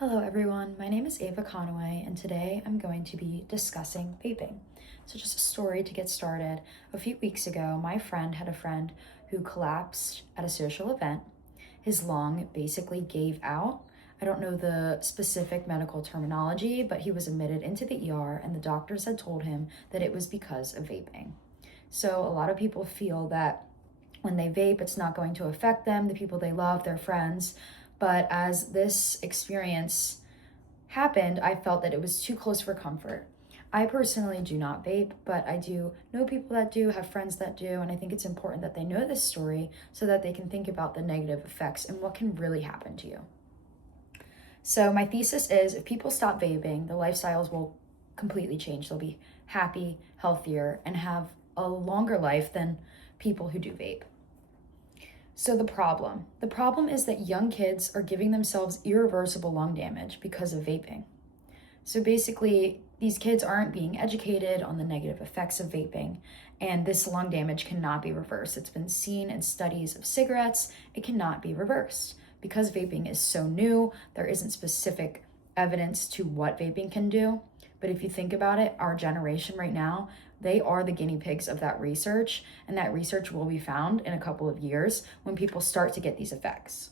Hello everyone, my name is Ava Conaway and today I'm going to be discussing vaping. So just a story to get started. A few weeks ago, my friend had a friend who collapsed at a social event. His lung basically gave out. I don't know the specific medical terminology, but he was admitted into the ER and the doctors had told him that it was because of vaping. So a lot of people feel that when they vape, it's not going to affect them, the people they love, their friends. But as this experience happened, I felt that it was too close for comfort. I personally do not vape, but I do know people that do, have friends that do, and I think it's important that they know this story so that they can think about the negative effects and what can really happen to you. So my thesis is if people stop vaping, the lifestyles will completely change. They'll be happy, healthier, and have a longer life than people who do vape. So the problem is that young kids are giving themselves irreversible lung damage because of vaping. So basically, these kids aren't being educated on the negative effects of vaping, and this lung damage cannot be reversed. It's been seen in studies of cigarettes. It cannot be reversed. Because vaping is so new, there isn't specific evidence to what vaping can do. But if you think about it, our generation right now, they are the guinea pigs of that research, and that research will be found in a couple of years when people start to get these effects.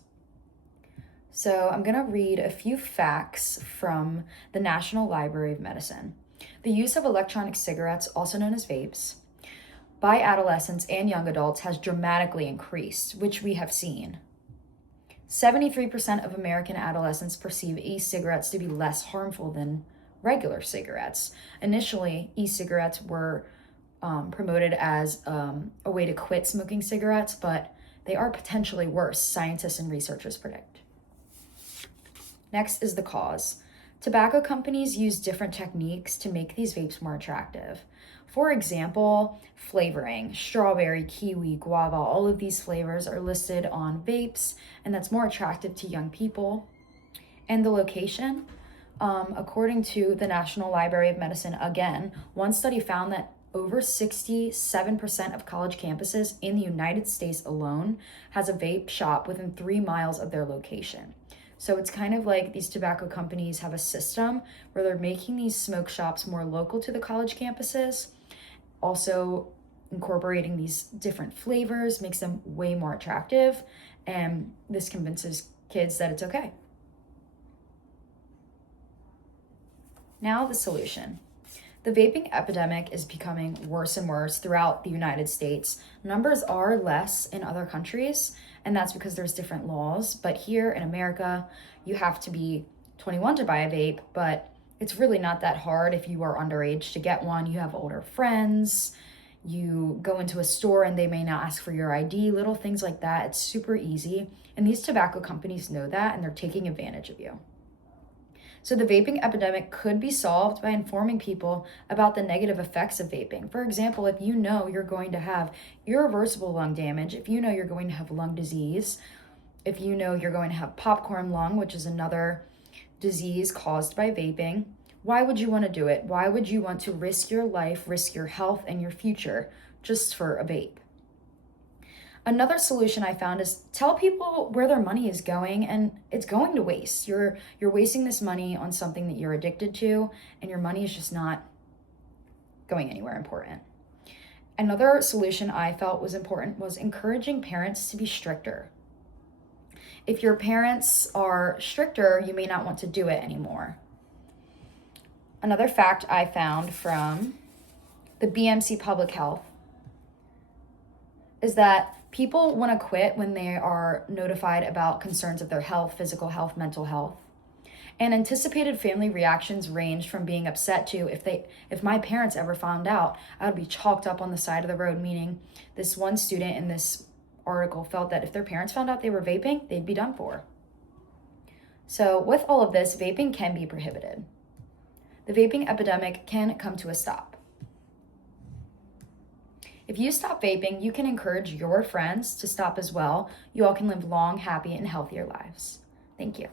So I'm gonna read a few facts from the National Library of Medicine. The use of electronic cigarettes, also known as vapes, by adolescents and young adults has dramatically increased, which we have seen. 73% of American adolescents perceive e-cigarettes to be less harmful than regular cigarettes. Initially, e-cigarettes were promoted as a way to quit smoking cigarettes, but they are potentially worse, scientists and researchers predict. Next is the cause. Tobacco companies use different techniques to make these vapes more attractive. For example, flavoring, strawberry, kiwi, guava, all of these flavors are listed on vapes, and that's more attractive to young people. And the location, according to the National Library of Medicine, again, one study found that over 67% of college campuses in the United States alone has a vape shop within 3 miles of their location. So it's kind of like these tobacco companies have a system where they're making these smoke shops more local to the college campuses, also incorporating these different flavors makes them way more attractive, and this convinces kids that it's okay. Now the solution. The vaping epidemic is becoming worse and worse throughout the United States. Numbers are less in other countries, and that's because there's different laws. But here in America, you have to be 21 to buy a vape, but it's really not that hard if you are underage to get one. You have older friends, you go into a store and they may not ask for your ID, little things like that. It's super easy. And these tobacco companies know that, and they're taking advantage of you. So the vaping epidemic could be solved by informing people about the negative effects of vaping. For example, if you know you're going to have irreversible lung damage, if you know you're going to have lung disease, if you know you're going to have popcorn lung, which is another disease caused by vaping, why would you want to do it? Why would you want to risk your life, risk your health and your future just for a vape? Another solution I found is tell people where their money is going, and it's going to waste. You're wasting this money on something that you're addicted to, and your money is just not going anywhere important. Another solution I felt was important was encouraging parents to be stricter. If your parents are stricter, you may not want to do it anymore. Another fact I found from the BMC Public Health is that people want to quit when they are notified about concerns of their health, physical health, mental health. And anticipated family reactions range from being upset to if my parents ever found out, I would be chalked up on the side of the road, meaning this one student in this article felt that if their parents found out they were vaping, they'd be done for. So with all of this, vaping can be prohibited. The vaping epidemic can come to a stop. If you stop vaping, you can encourage your friends to stop as well. You all can live long, happy, and healthier lives. Thank you.